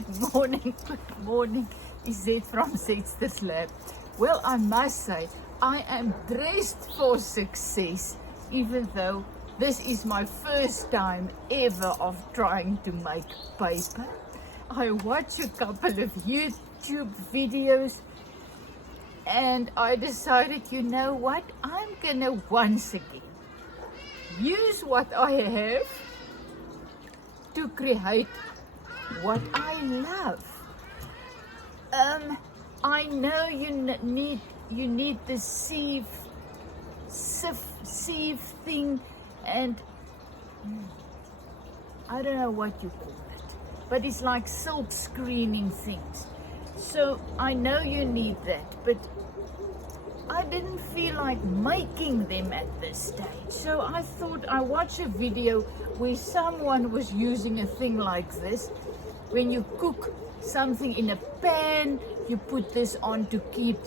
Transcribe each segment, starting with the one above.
Good morning, is it from Zesters Lab? Well, I must say, I am dressed for success, even though this is my first time ever of trying to make paper. I watched a couple of YouTube videos and I decided, you know what, I'm gonna once again use what I have to create what I love. I know you need the sieve thing, and I don't know what you call it, but it's like silk screening things. So I know you need that, but I didn't feel like making them at this stage. So I thought I watched a video where someone was using a thing like this. When you cook something in a pan, you put this on to keep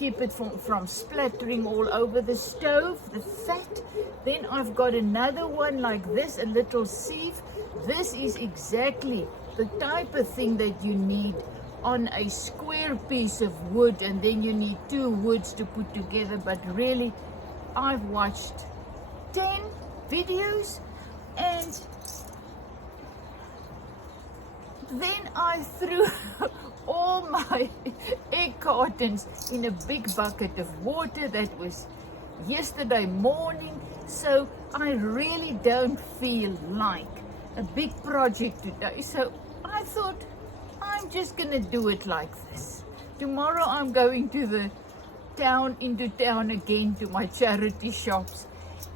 it from splattering all over the stove, the fat. Then I've got another one like this, a little sieve. This is exactly the type of thing that you need on a square piece of wood, and then you need two woods to put together. But really, I've watched 10 videos, and then I threw all my egg cartons in a big bucket of water. That was yesterday morning, so I really don't feel like a big project today. So I thought, I'm just gonna do it like this. Tomorrow I'm going into town again to my charity shops,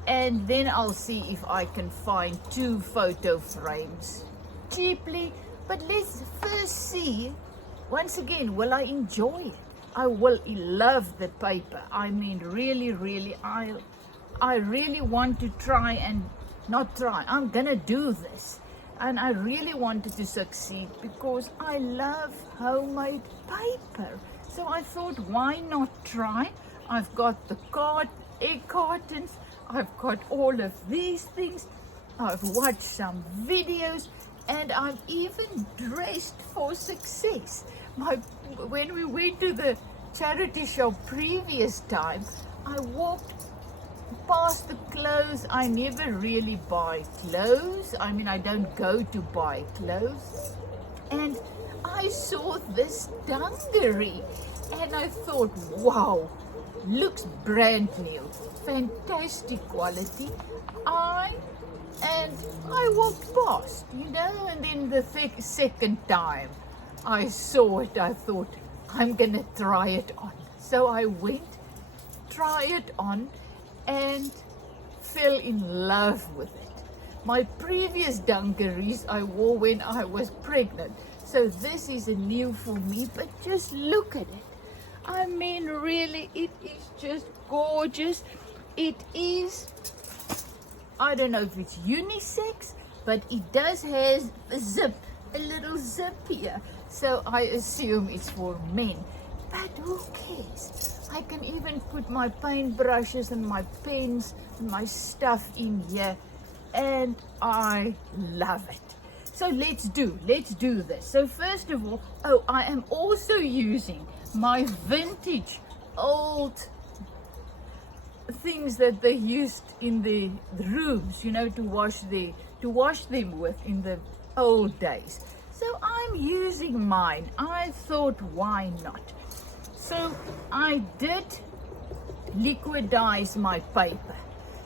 and then I'll see if I can find 2 photo frames cheaply. But let's first see, once again, will I enjoy it? I will love the paper. I mean, really, I really want to try and not try. I'm gonna do this. And I really wanted to succeed because I love homemade paper. So I thought, why not try? I've got the egg cartons. I've got all of these things. I've watched some videos, and I'm even dressed for success. When we went to the charity shop previous time, I walked past the clothes. I never really buy clothes. I mean, I don't go to buy clothes. And I saw this dungaree and I thought, wow, looks brand new, fantastic quality. I walked past, and then the second time I saw it, I thought, I'm gonna try it on. So I went, try it on, and fell in love with it. My previous dungarees I wore when I was pregnant, so this is a new for me. But just look at it. I mean, really, it is just gorgeous. It is, I don't know if it's unisex, but it does have a little zip here, so I assume it's for men. But who cares? I can even put my paintbrushes and my pens and my stuff in here, and I love it. So let's do this. So first of all, I am also using my vintage old things that they used in the rooms, to wash them with in the old days. So I'm using mine. I thought, why not? So I did liquidize my paper.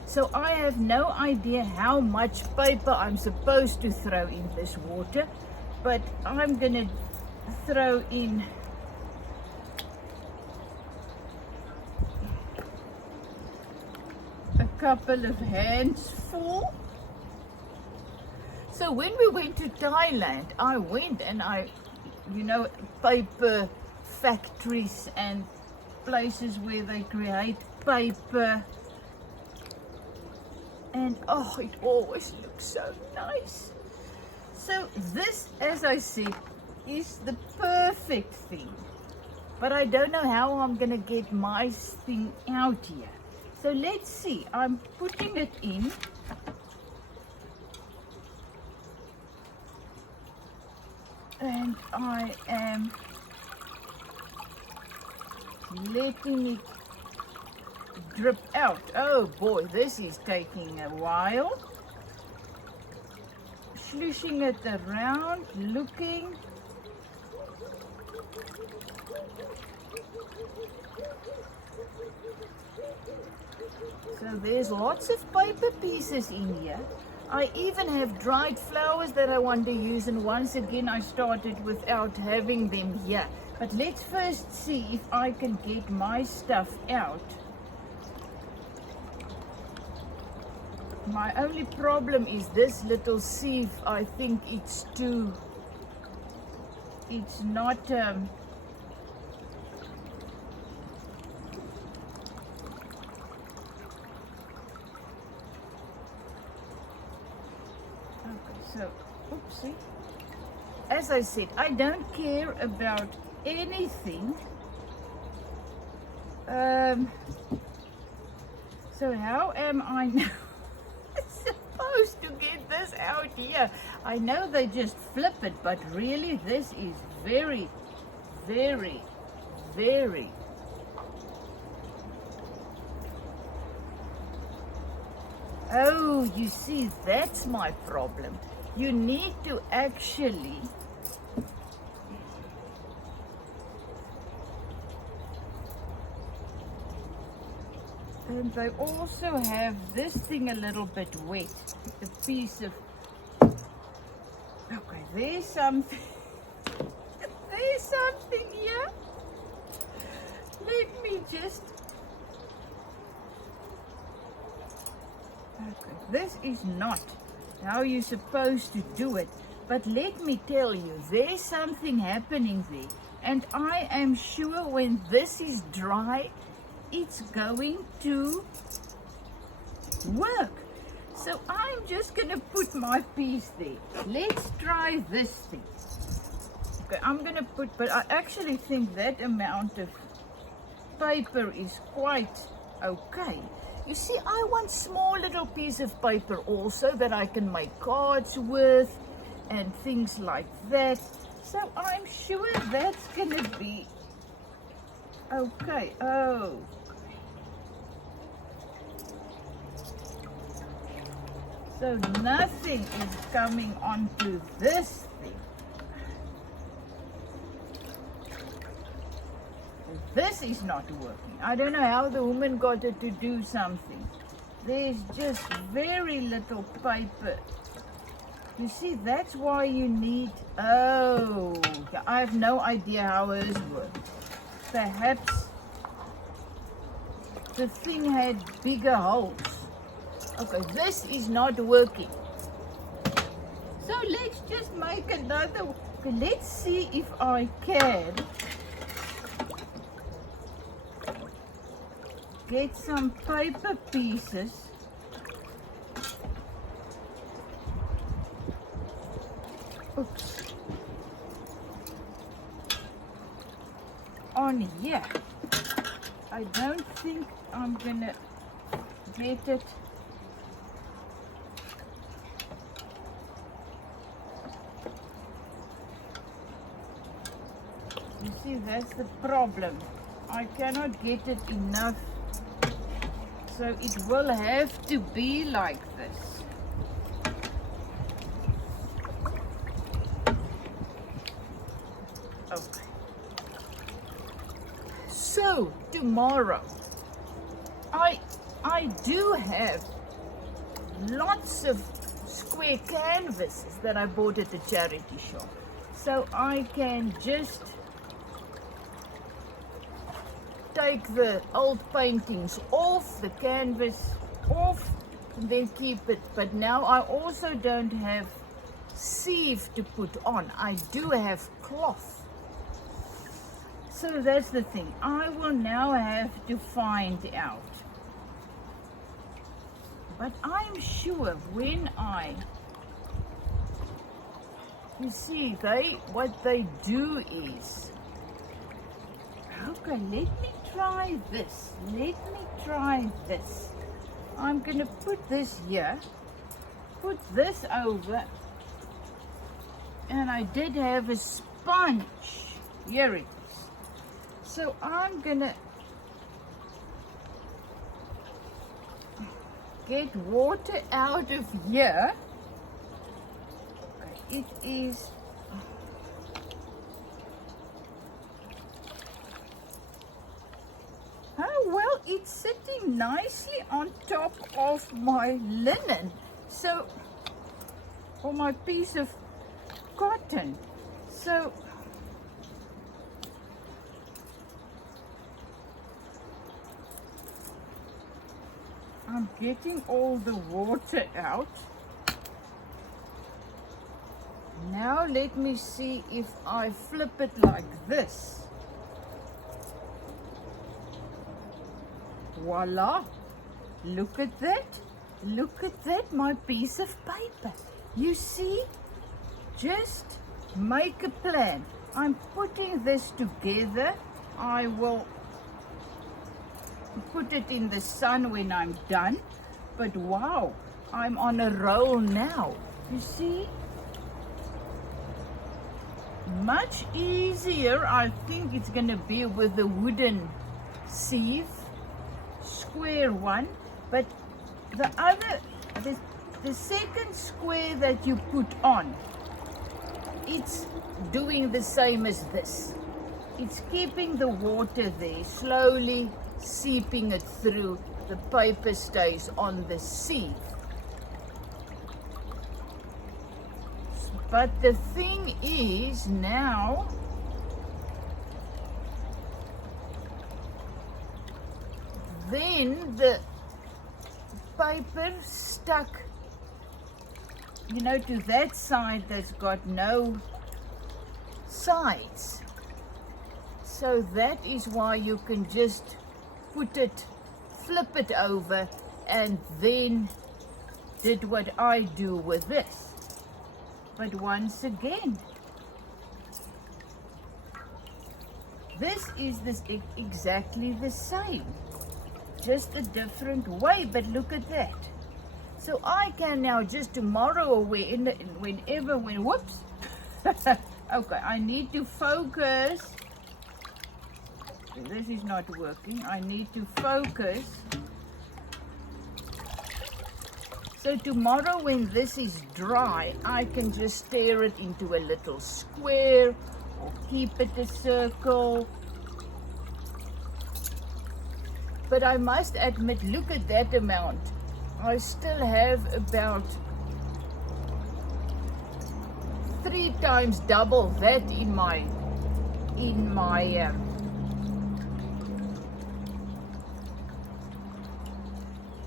So I have no idea how much paper I'm supposed to throw in this water, but I'm gonna throw in a couple of hands full. So when we went to Thailand, I went and paper factories and places where they create paper, and it always looks so nice. So this, as I said, is the perfect thing, but I don't know how I'm gonna get my thing out here. So let's see. I'm putting it in. I am letting it drip out. Oh boy, this is taking a while. Slushing it around, looking. So there's lots of paper pieces in here. I even have dried flowers that I want to use, and once again I started without having them here. But let's first see if I can get my stuff out. My only problem is this little sieve. I think it's not so, oopsie. As I said, I don't care about anything. So how am I now supposed to get this out here? I know they just flip it, but really this is very, very, very. Oh, you see, that's my problem. You need to actually and they also have this thing a little bit wet. A piece of, okay, there's something. There's something here. Let me just, okay, this is not how you're supposed to do it. But let me tell you, there's something happening there. And I am sure when this is dry, it's going to work. So I'm just going to put my piece there. Let's try this thing. Okay, I'm going to put, but I actually think that amount of paper is quite okay. You see, I want small little piece of paper also that I can make cards with and things like that. So I'm sure that's going to be okay. Oh. So nothing is coming onto this thing. This is not working. I don't know how the woman got it to do something. There's just very little paper. You see, that's why you need, oh, I have no idea how hers works. Perhaps the thing had bigger holes. Okay, this is not working. So let's just make another. Okay, let's see if I can get some paper pieces. Oops. On here. I don't think I'm gonna get it. You see, that's the problem. I cannot get it enough. So it will have to be like this. Okay. So tomorrow, I do have lots of square canvases that I bought at the charity shop. So I can just take the old paintings off, the canvas off, and then keep it. But now I also don't have sieve to put on. I do have cloth. So that's the thing. I will now have to find out. But I'm sure when you see, what they do is, okay, let me try this. Let me try this. I'm going to put this here, put this over, and I did have a sponge. Here it is. So I'm gonna get water out of here. It is well, it's sitting nicely on top of my linen. So, or my piece of cotton. So, I'm getting all the water out. Now let me see if I flip it like this. Voila! Look at that. Look at that, my piece of paper. You see? Just make a plan. I'm putting this together. I will put it in the sun when I'm done. But wow, I'm on a roll now. You see? Much easier, I think it's going to be with the wooden sieve, square one. But the second square that you put on, it's doing the same as this. It's keeping the water there, slowly seeping it through. The paper stays on the sieve. But the thing is now, then the paper stuck, you know, to that side that's got no sides. So that is why you can just put it, flip it over, and then did what I do with this. But once again, this is exactly the same, just a different way, but look at that. So I can now just tomorrow or whenever, whoops. Okay, I need to focus. This is not working. I need to focus. So tomorrow when this is dry, I can just stir it into a little square or keep it a circle. But I must admit, look at that amount. I still have about 3 times double that in my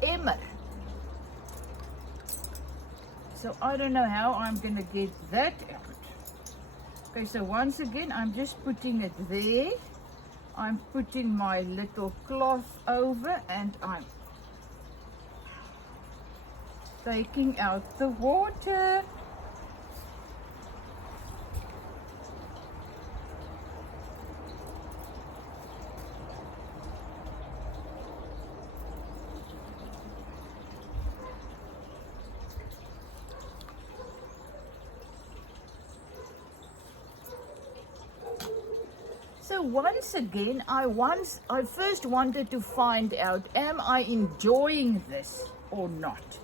emmer. So I don't know how I'm going to get that out. Okay, so once again, I'm just putting it there. I'm putting my little cloth over and I'm taking out the water. So once again, I first wanted to find out, am I enjoying this or not?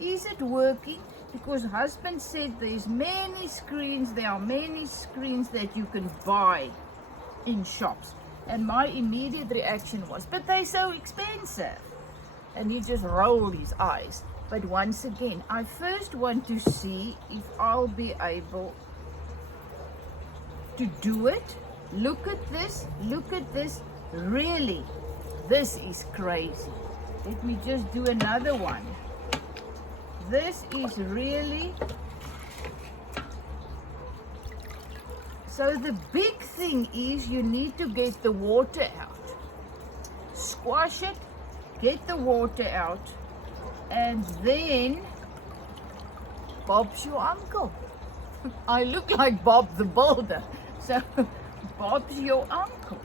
Is it working? Because husband said there are many screens that you can buy in shops. And my immediate reaction was, but they're so expensive. And he just rolled his eyes. But once again, I first want to see if I'll be able to do it. Look at this, really, this is crazy. Let me just do another one. This is really, so the big thing is you need to get the water out. Squash it, get the water out, and then Bob's your uncle. I look like Bob the Builder, so Bob's your uncle.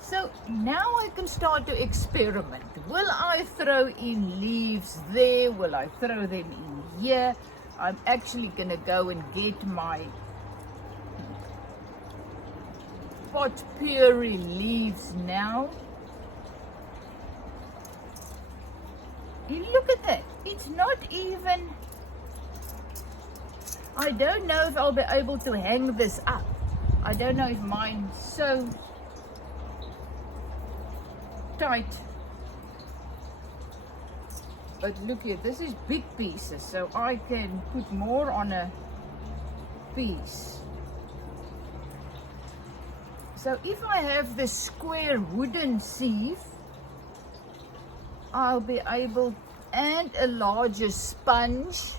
So now I can start to experiment. Will I throw in leaves there? Will I throw them in here? I'm actually going to go and get my potpourri leaves now. You look at that. It's not even... I don't know if I'll be able to hang this up. I don't know if mine's so tight. But look here, this is big pieces, so I can put more on a piece. So if I have the square wooden sieve, I'll be able, and a larger sponge,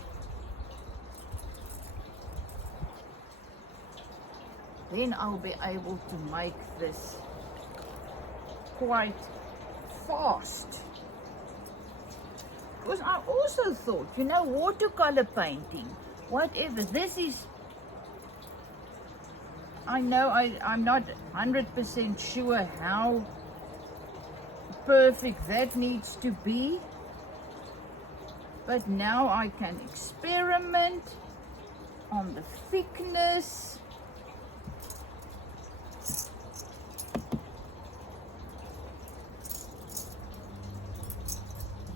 then I'll be able to make this quite fast. Because I also thought, you know, watercolor painting, whatever, this is, I know I'm not 100% sure how perfect that needs to be, but now I can experiment on the thickness.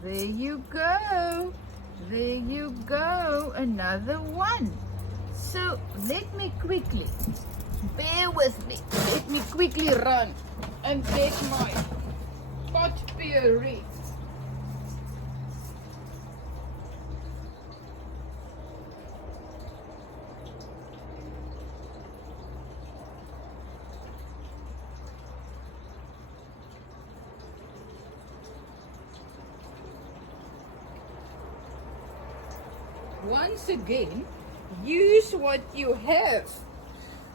There you go. There you go. Another one. So let me quickly, bear with me. Let me quickly run and get my potpourri. Once again, use what you have.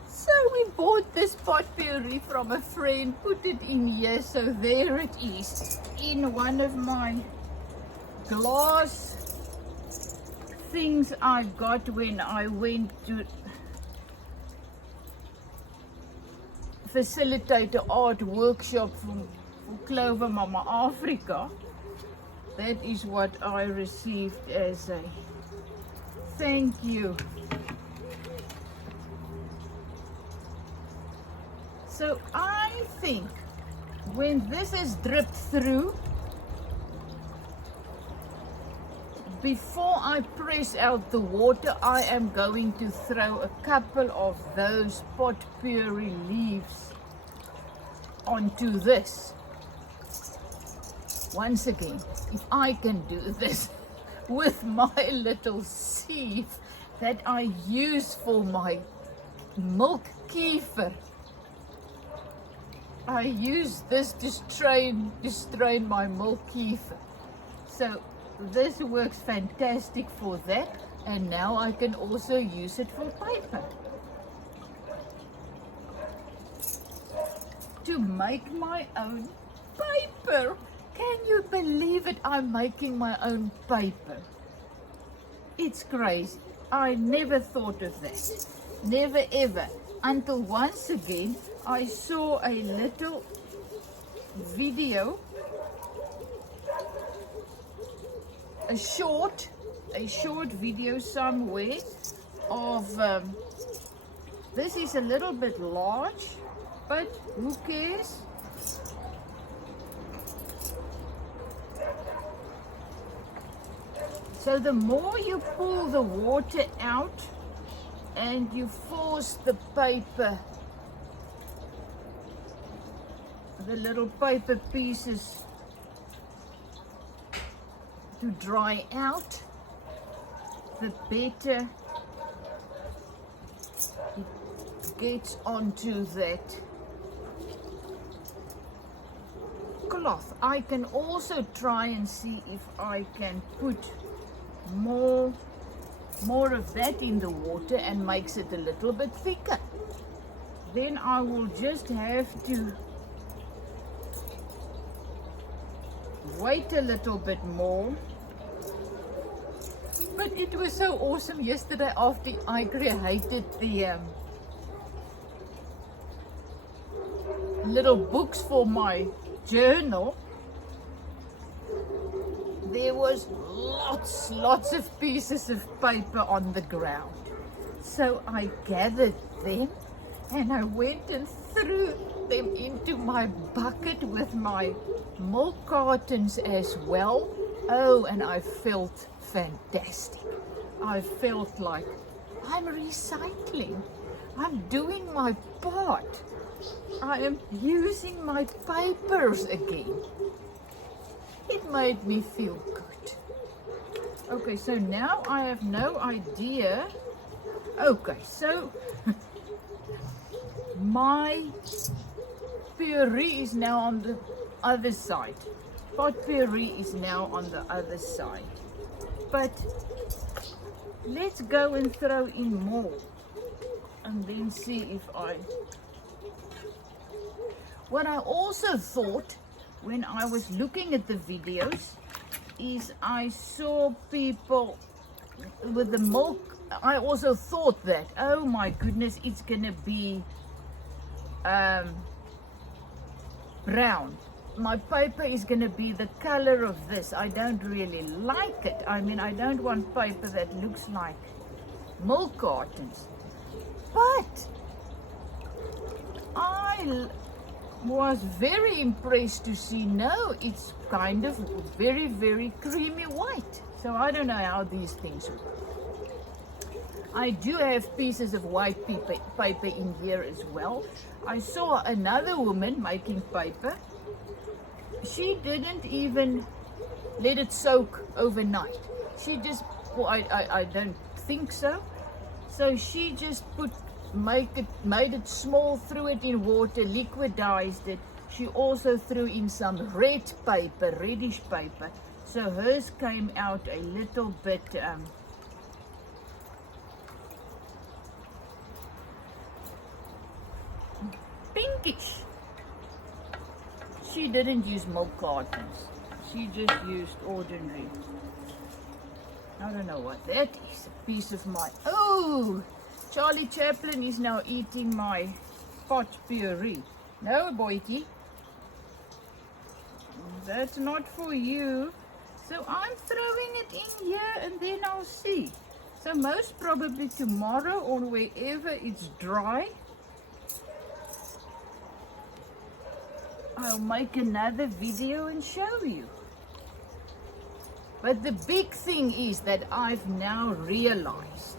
So we bought this potpourri from a friend, put it in here, so there it is, in one of my glass things I got when I went to facilitate an art workshop for Clover Mama Africa. That is what I received as a thank you. So I think when this is dripped through, before I press out the water, I am going to throw a couple of those potpourri leaves onto this. Once again, if I can do this with my little sieve that I use for my milk kefir. I use this to strain my milk kefir. So this works fantastic for that, and now I can also use it for paper. To make my own paper. Can you believe it? I'm making my own paper. It's crazy. I never thought of that. Never ever. Until once again, I saw a little video, a short video somewhere of, this is a little bit large, but who cares? So the more you pull the water out and you force the paper, the little paper pieces to dry out, the better it gets onto that cloth. I can also try and see if I can put more of that in the water and makes it a little bit thicker. Then I will just have to wait a little bit more. But it was so awesome yesterday after I created the little books for my journal. There was lots of pieces of paper on the ground. So I gathered them and I went and threw them into my bucket with my milk cartons as well. Oh, and I felt fantastic. I felt like I'm recycling. I'm doing my part. I am using my papers again. It made me feel good. Okay, so now I have no idea. Okay, so my puree is now on the other side. Pot puree is now on the other side. But let's go and throw in more and then see if What I also thought when I was looking at the videos is I saw people with the milk. I also thought that, oh my goodness, it's gonna be brown. My paper is gonna be the color of this. I don't really like it. I mean, I don't want paper that looks like milk cartons. But I was very impressed to see, no, it's kind of very, very creamy white. So I don't know how these things work. I do have pieces of white paper in here as well. I saw another woman making paper. She didn't even let it soak overnight. She just, well, I don't think so. So she just made it small, threw it in water, liquidized it. She also threw in some red paper, reddish paper. So hers came out a little bit pinkish. She didn't use milk cartons. She just used ordinary. I don't know what that is. A piece of my... Oh! Charlie Chaplin is now eating my pot puree. No, boyki. That's not for you. So I'm throwing it in here and then I'll see. So most probably tomorrow or wherever it's dry, I'll make another video and show you. But the big thing is that I've now realized,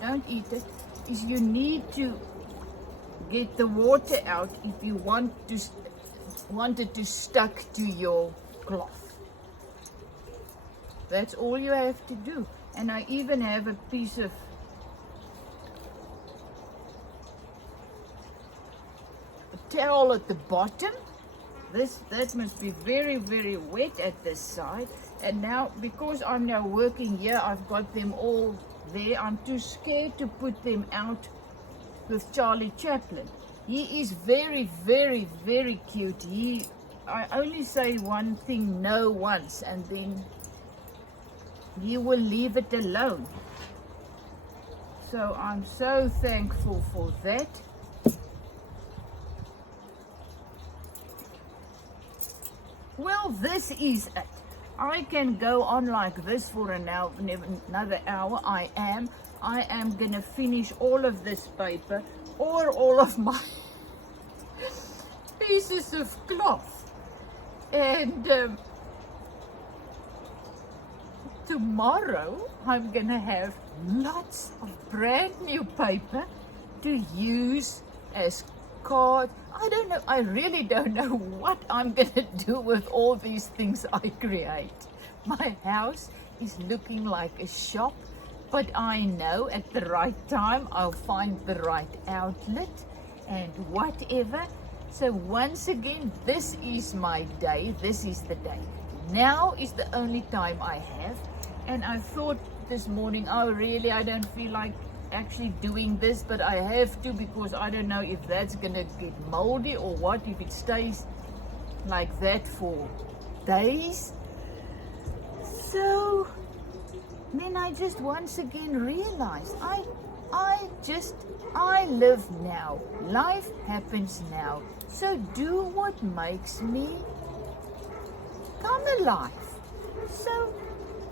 don't eat it, is you need to get the water out if you want it to stuck to your cloth. That's all you have to do. And I even have a piece of towel at the bottom. That must be very, very wet at this side. And now, because I'm now working here, I've got them all there. I'm too scared to put them out with Charlie Chaplin. He is very, very, very cute. I only say one thing no once, and then he will leave it alone. So I'm so thankful for that. Well, this is it. I can go on like this for another hour. I am gonna finish all of this paper or all of my pieces of cloth. And tomorrow I'm gonna have lots of brand new paper to use as card. I don't know, I really don't know what I'm gonna do with all these things I create. My house is looking like a shop, but I know at the right time I'll find the right outlet and whatever. So once again, this is my day. This is the day. Now is the only time I have. And I thought this morning, oh really, I don't feel like actually doing this, but I have to, because I don't know if that's gonna get moldy or what, if it stays like that for days. So then I just once again realized I live now. Life happens now. So do what makes me come alive. So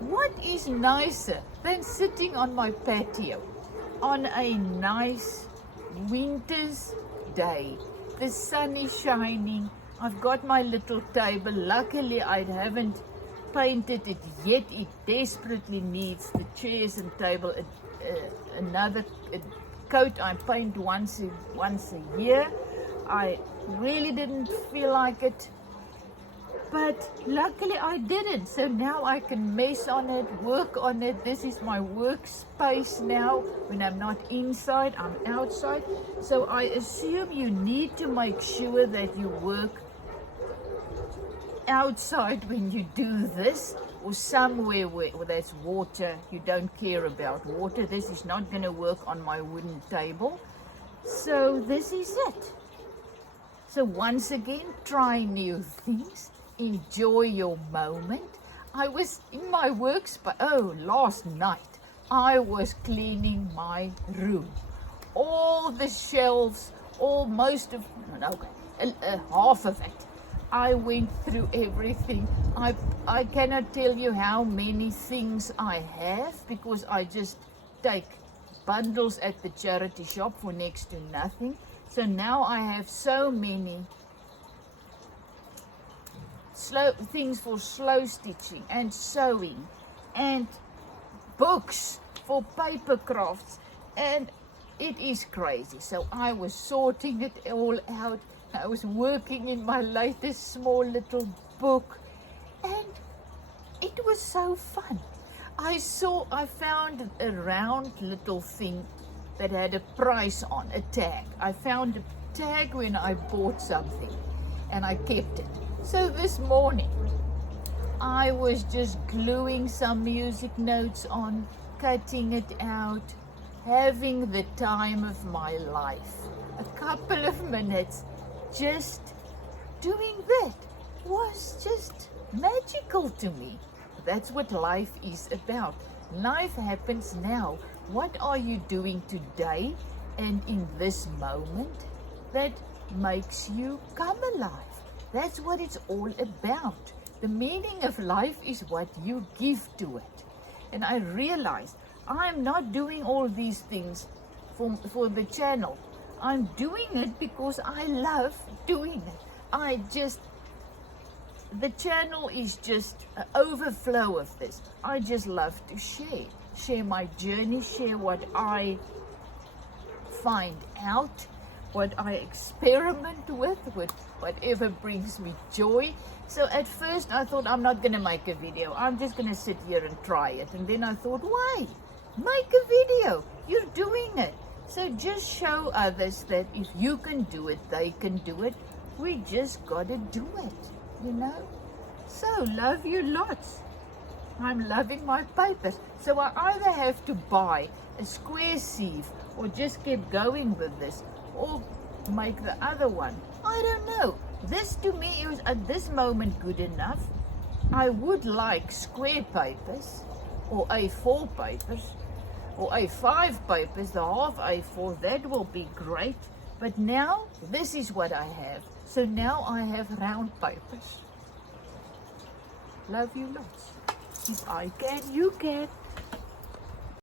what is nicer than sitting on my patio on a nice winter's day. The sun is shining. I've got my little table. Luckily, I haven't painted it yet. It desperately needs the chairs and table another coat. I paint once a year. I really didn't feel like it, but luckily I didn't. So now I can mess on it, work on it. This is my workspace now. When I'm not inside, I'm outside. So I assume you need to make sure that you work outside when you do this, or somewhere where there's water. You don't care about water. This is not going to work on my wooden table. So this is it. So once again, try new things. Enjoy your moment. I was in my workspace. Last night I was cleaning my room. All the shelves, half of it. I went through everything. I cannot tell you how many things I have, because I just take bundles at the charity shop for next to nothing. So now I have so many things for slow stitching and sewing and books for paper crafts, and it is crazy. So I was sorting it all out. I was working in my latest small little book, and it was so fun. I found a round little thing that had a price on, a tag. I found a tag when I bought something, and I kept it. So this morning, I was just gluing some music notes on, cutting it out, having the time of my life. A couple of minutes just doing that was just magical to me. That's what life is about. Life happens now. What are you doing today and in this moment that makes you come alive? That's what it's all about. The meaning of life is what you give to it. And I realized I'm not doing all these things for the channel. I'm doing it because I love doing it. The channel is just an overflow of this. I just love to share my journey, share what I find out, what I experiment with whatever brings me joy. So at first I thought, I'm not going to make a video. I'm just going to sit here and try it. And then I thought, why? Make a video. You're doing it. So just show others that if you can do it, they can do it. We just got to do it, you know. So love you lots. I'm loving my papers. So I either have to buy a square sieve or just keep going with this, or make the other one. I don't know. This to me is at this moment good enough. I would like square papers or A4 papers or A5 papers, the half A4, that will be great. But now this is what I have. So now I have round papers. Love you lots. If I can, you can.